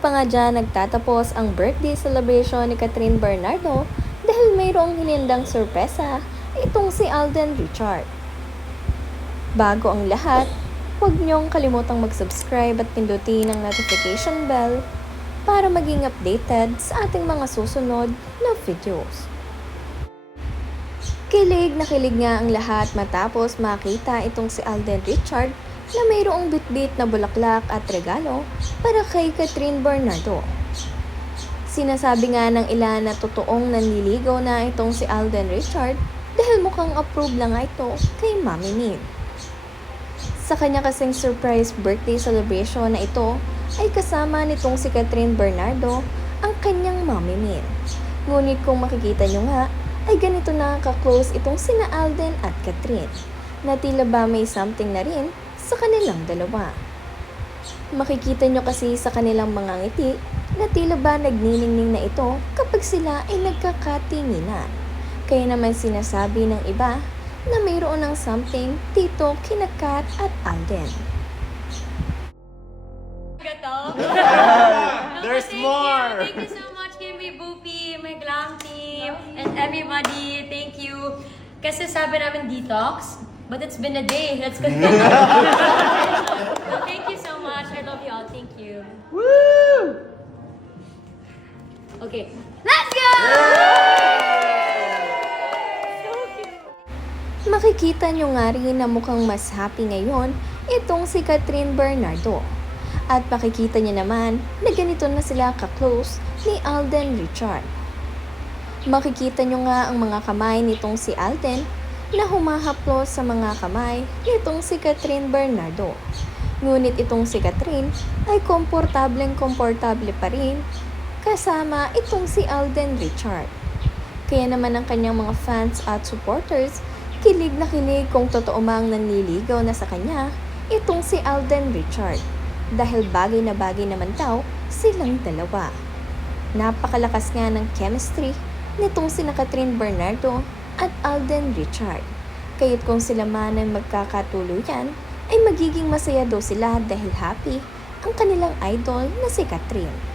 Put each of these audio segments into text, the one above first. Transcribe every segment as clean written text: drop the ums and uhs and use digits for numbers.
pa nga dyan nagtatapos ang birthday celebration ni Catherine Bernardo dahil mayroong hinindang sorpresa itong si Alden Richard. Bago ang lahat, huwag niyong kalimutang mag-subscribe at pindutin ang notification bell para maging updated sa ating mga susunod na videos. Kilig na kilig nga ang lahat matapos makita itong si Alden Richard na mayroong bitbit na bulaklak at regalo para kay Catherine Bernardo. Sinasabi nga ng ilan na totoong nanliligaw na itong si Alden Richard dahil mukhang approve lang nga ito kay Mami Min. Sa kanya kasing surprise birthday celebration na ito ay kasama nitong si Catherine Bernardo ang kanyang Mami Min. Ngunit kung makikita nyo nga ay ganito na ka-close itong sina Alden at Catherine na tila ba may something na rin sa kanilang dalawa. Makikita nyo kasi sa kanilang mga ngiti na tila ba nagniningning na ito kapag sila ay nagkakatinginan. Kaya naman sinasabi ng iba na mayroon ng something dito kina Kat at Alden. There's more! Thank you so much, Kimmy, Boopy, my glam team, and everybody. Thank you. Kasi sabi namin detox, but it's been a day. Let's go. Thank you so much. I love you all. Thank you. Woo! Okay, let's go! Makikita nyo nga rin na mukhang mas happy ngayon itong si Catherine Bernardo. At makikita nyo naman na ganito na sila ka-close ni Alden Richard. Makikita nyo nga ang mga kamay nitong si Alden na humahaplos sa mga kamay nitong si Catherine Bernardo. Ngunit itong si Catherine ay komportable pa rin kasama itong si Alden Richard. Kaya naman ang kanyang mga fans at supporters kilig na kilig kung totoo mang nanliligaw na sa kanya itong si Alden Richard. Dahil bagay na bagay naman daw silang dalawa. Napakalakas nga ng chemistry nitong sina Catherine Bernardo at Alden Richard. Kaya't kung sila man ay magkakatuluyan, ay magiging masaya daw sila dahil happy ang kanilang idol na si Catherine.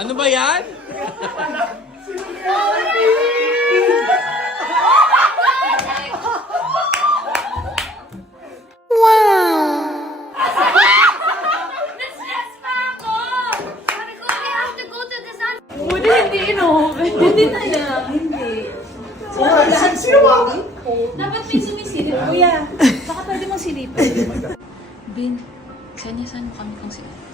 Ano ba yan? Na-stress pa ako! Sabi ko, I have to go to the sun. Dapat may sumisilip. Kuya, baka pwede mong silipin. Bin, saan mo kami kung sila?